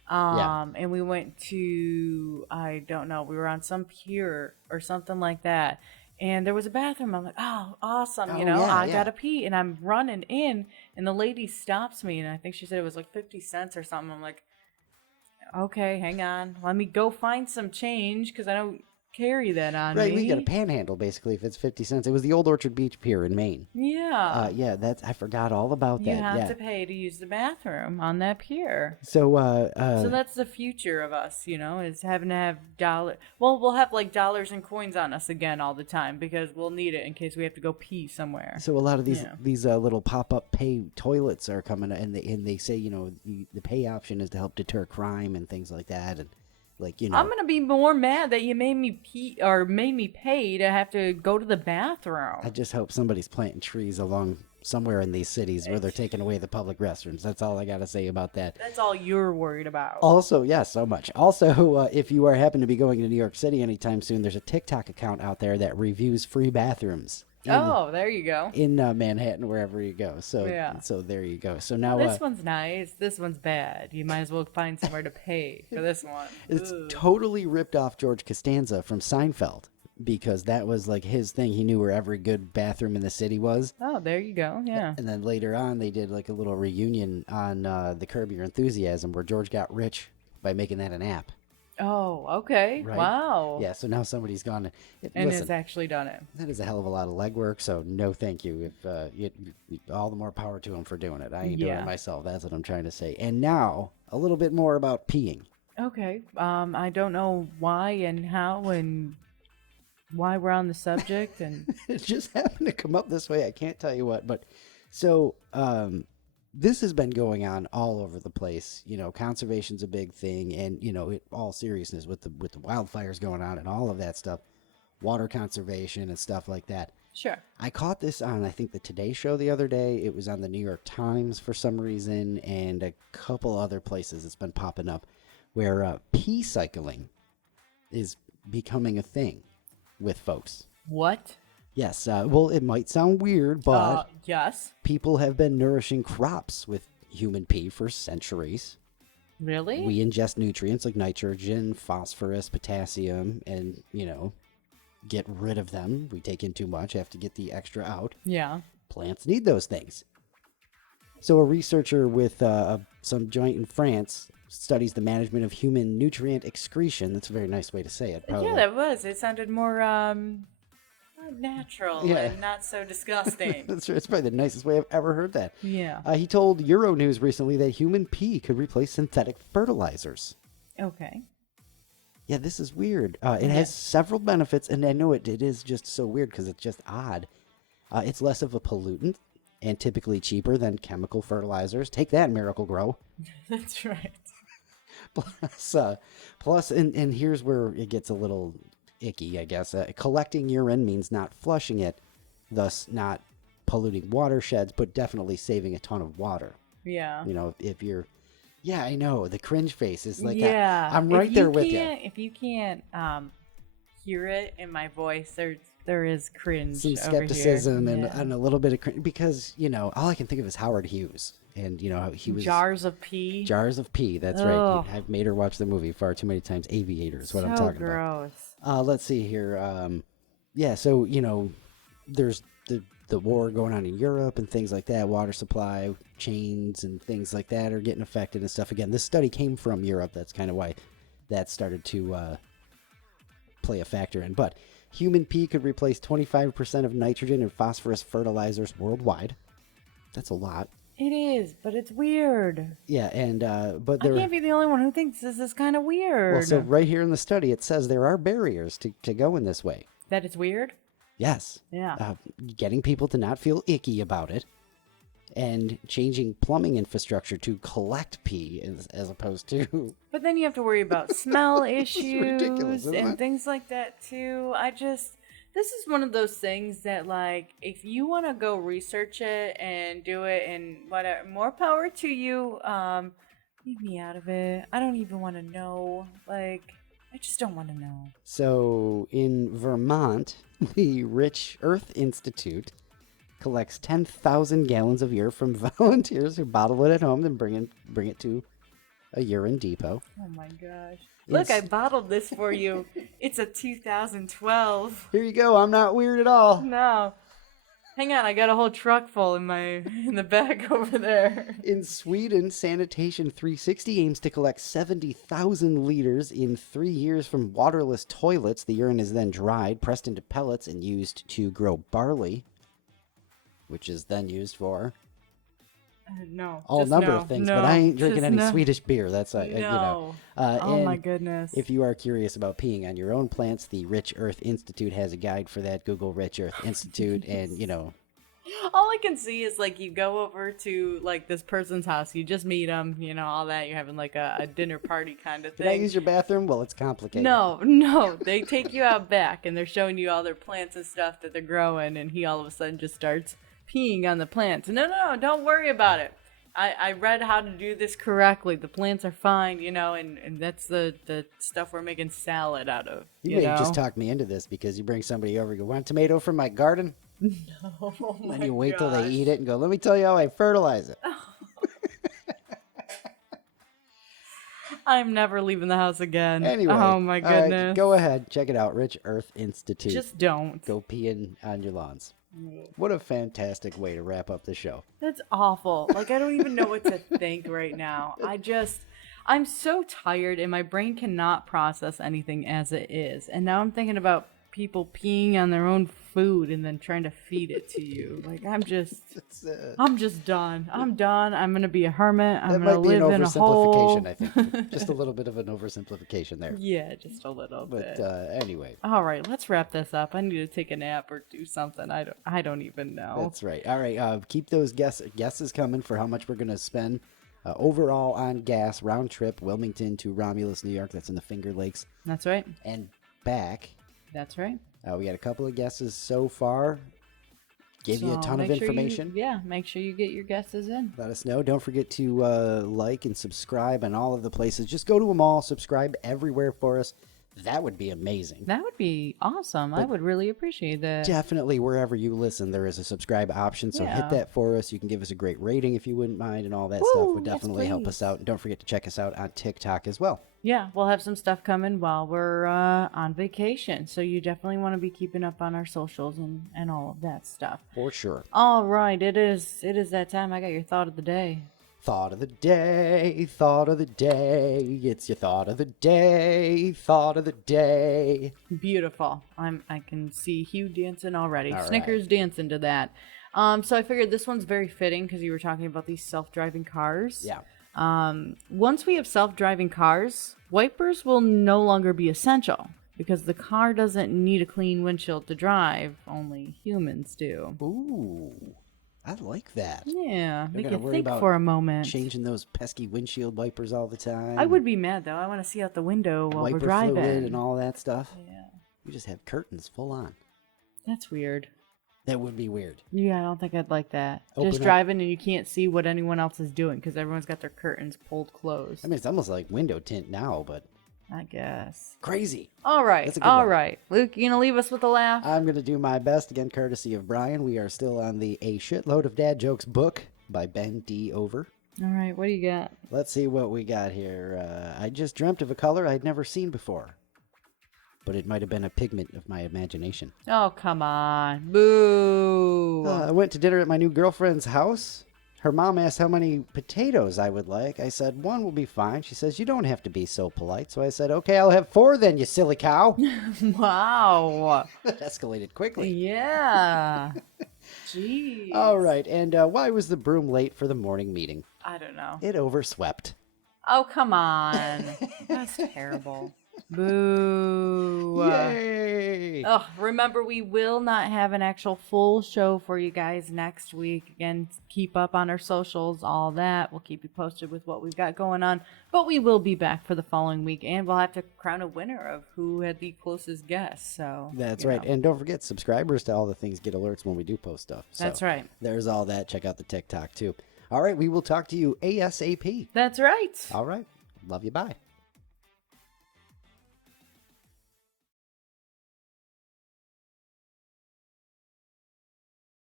And we went to, I don't know, we were on some pier or something like that. And there was a bathroom. I'm like, oh, awesome. Oh, I yeah. gotta pee. And I'm running in, and the lady stops me. And I think she said it was like 50 cents or something. I'm like, okay, hang on. Let me go find some change because I don't carry that on Right, me. we got a panhandle basically if it's 50 cents. It was the old Orchard Beach Pier in Maine. Yeah. Yeah, I forgot all about You that. have yeah. to pay to use the bathroom on that pier. So So that's the future of us, is having to have dollar. Well, we'll have like dollars and coins on us again all the time because we'll need it in case we have to go pee somewhere. So a lot of these Yeah. these little pop-up pay toilets are coming, and they say the pay option is to help deter crime and things like that, and I'm gonna be more mad that you made me pee or made me pay to have to go to the bathroom. I just hope somebody's planting trees along somewhere in these cities where they're taking away the public restrooms. That's all I gotta say about that. That's all you're worried about. Also, yes, so much. Also, if you happen to be going to New York City anytime soon, there's a TikTok account out there that reviews free bathrooms. There you go. In Manhattan, wherever you go. So Yeah. so there you go. So now This one's nice. This one's bad. You might as well find somewhere to pay for this one. it's Ugh. totally ripped off George Costanza from Seinfeld because that was like his thing. He knew where every good bathroom in the city was. Oh, there you go. Yeah. And then later on, they did like a little reunion on the Curb Your Enthusiasm where George got rich by making that an app. Oh, okay. Right? Wow. Yeah, so now somebody's gone. And Listen, has actually done it. that is a hell of a lot of legwork, so no thank you. If all the more power to him for doing it. I ain't doing Yeah. it myself. That's what I'm trying to say. And now, a little bit more about peeing. Okay. I don't know why and how and why we're on the subject and It just happened to come up this way. I can't tell you what, but so this has been going on all over the place. Conservation's a big thing, and all seriousness with the wildfires going on and all of that stuff, water conservation and stuff like that. sure. I caught this on, I think, the Today Show the other day. It was on the New York Times for some reason, and a couple other places it's been popping up, where pee cycling is becoming a thing with folks. What? Yes, well, it might sound weird, but Yes. people have been nourishing crops with human pee for centuries. Really? We ingest nutrients like nitrogen, phosphorus, potassium, and, get rid of them. We take in too much, have to get the extra out. Yeah. Plants need those things. So a researcher with some joint in France studies the management of human nutrient excretion. That's a very nice way to say it. Probably. Yeah, that was. It sounded more natural Yeah. and not so disgusting. It's probably the nicest way I've ever heard that. Yeah. He told Euronews recently that human pee could replace synthetic fertilizers. Okay. Yeah, this is weird. It has several benefits, and I know it is just so weird because it's just odd. It's less of a pollutant and typically cheaper than chemical fertilizers. Take that, Miracle Grow. That's right. Plus, and here's where it gets a little icky, I guess. Collecting urine means not flushing it, thus not polluting watersheds, but definitely saving a ton of water. Yeah. You know, if you're, yeah, I know the cringe face is like, Yeah. I'm right there with you. If you can't hear it in my voice, there is cringe. Some over skepticism here. and a little bit of cringe because, you know, all I can think of is Howard Hughes. And, you know, he was... Jars of pee. Jars of pee, that's right. I've made her watch the movie far too many times. Aviator is what I'm talking gross. about. Let's see here. Yeah, so, you know, there's the war going on in Europe and things like that. Water supply chains and things like that are getting affected and stuff. Again, this study came from Europe. That's kind of why that started to play a factor in. But human pee could replace 25% of nitrogen and phosphorus fertilizers worldwide. That's a lot. It is, but it's weird. Yeah, and but I there... can't be the only one who thinks this is kind of weird. Well, so right here in the study, it says there are barriers to go in this way. That it's weird? Yes. Yeah. Getting people to not feel icky about it, and changing plumbing infrastructure to collect pee as opposed to... But then you have to worry about smell issues ridiculous, isn't and it? things like that too. This is one of those things that, like, if you want to go research it and do it and whatever, more power to you. Leave me out of it. I don't even want to know. Like, I just don't want to know. So in Vermont, the Rich Earth Institute collects 10,000 gallons of urine from volunteers who bottle it at home and bring it to a urine depot. Oh my gosh. Look, I bottled this for you. It's a 2012. Here you go. I'm not weird at all. No. Hang on, I got a whole truck full in the bag over there. In Sweden, Sanitation 360 aims to collect 70,000 liters in 3 years from waterless toilets. The urine is then dried, pressed into pellets, and used to grow barley, which is then used for no, all number of things. But I ain't drinking any Swedish beer. That's no. you know. Oh my goodness! If you are curious about peeing on your own plants, the Rich Earth Institute has a guide for that. Google Rich Earth Institute, and you know. All I can see is, like, you go over to, like, this person's house, you just meet them, you know, all that. You're having, like, a dinner party kind of thing. Can I use your bathroom? Well, it's complicated. No. They take you out back, and they're showing you all their plants and stuff that they're growing, and he all of a sudden just starts peeing on the plants. No, don't worry about it. I read how to do this correctly. The plants are fine, you know, and that's the stuff we're making salad out of. You may have just talked me into this because you bring somebody over and go, want a tomato from my garden? No. Oh my and you wait till they eat it and go, let me tell you how I fertilize it. I'm never leaving the house again. Anyway. Oh my goodness. Go ahead. Check it out. Rich Earth Institute. Just don't. Go peeing on your lawns. What a fantastic way to wrap up the show. That's awful. Like, I don't even know what to think right now. I'm so tired and my brain cannot process anything as it is. And now I'm thinking about people peeing on their own food and then trying to feed it to you. Like, I'm just done. I'm done. I'm going to be a hermit. I'm going to live in a hole. That might be an oversimplification, I think. Just a little bit of an oversimplification there. Yeah, just a little bit. But anyway. All right, let's wrap this up. I need to take a nap or do something. I don't even know. That's right. All right, keep those guesses coming for how much we're going to spend overall on gas, round trip, Wilmington to Romulus, New York. That's in the Finger Lakes. That's right. And back. That's right. We got a couple of guesses so far. Gave you a ton of information. Make sure you get your guesses in. Let us know. Don't forget to like and subscribe on all of the places. Just go to them all. Subscribe everywhere for us. That would be amazing. That would be awesome. I would really appreciate that. Definitely wherever you listen, there is a subscribe option. So hit that for us. You can give us a great rating if you wouldn't mind, and all that stuff would definitely help us out. And don't forget to check us out on TikTok as well. Yeah, we'll have some stuff coming while we're on vacation. So you definitely want to be keeping up on our socials and all of that stuff. For sure. All right, it is that time. I got your thought of the day. Thought of the day, thought of the day. It's your thought of the day, thought of the day. Beautiful. I can see Hugh dancing already. All Snickers right. dancing to that. So I figured this one's very fitting because you were talking about these self-driving cars. Yeah. Once we have self-driving cars, wipers will no longer be essential because the car doesn't need a clean windshield to drive. Only humans do. Ooh, I like that. Yeah, They're make gonna you worry think about for a moment. Changing those pesky windshield wipers all the time. I would be mad though. I want to see out the window while Wiper we're driving. fluid and all that stuff. Yeah. You just have curtains full on. That's weird. That would be weird. Yeah, I don't think I'd like that. Open Just up- driving and you can't see what anyone else is doing because everyone's got their curtains pulled closed. I mean, it's almost like window tint now, but I guess. crazy. All right. That's a good All one. right. Luke, you going to leave us with a laugh? I'm going to do my best, again, courtesy of Brian. We are still on the A Shitload of Dad Jokes book by Ben D. Over. All right. What do you got? Let's see what we got here. I just dreamt of a color I'd never seen before, but it might have been a pigment of my imagination. Oh, come on. Boo. I went to dinner at my new girlfriend's house. Her mom asked how many potatoes I would like. I said, 1 will be fine. She says, you don't have to be so polite. So I said, okay, I'll have 4 then, you silly cow. Wow. That escalated quickly. Yeah. Jeez. All right, and why was the broom late for the morning meeting? I don't know. It overswept. Oh, come on. That's terrible. Boo. Yay! Oh, remember, we will not have an actual full show for you guys next week. Again, keep up on our socials, all that. We'll keep you posted with what we've got going on. But we will be back for the following week, and we'll have to crown a winner of who had the closest guess. So That's you right. know. And don't forget, subscribers to all the things get alerts when we do post stuff. So That's right. There's all that. Check out the TikTok, too. All right, we will talk to you ASAP. That's right. All right. Love you. Bye.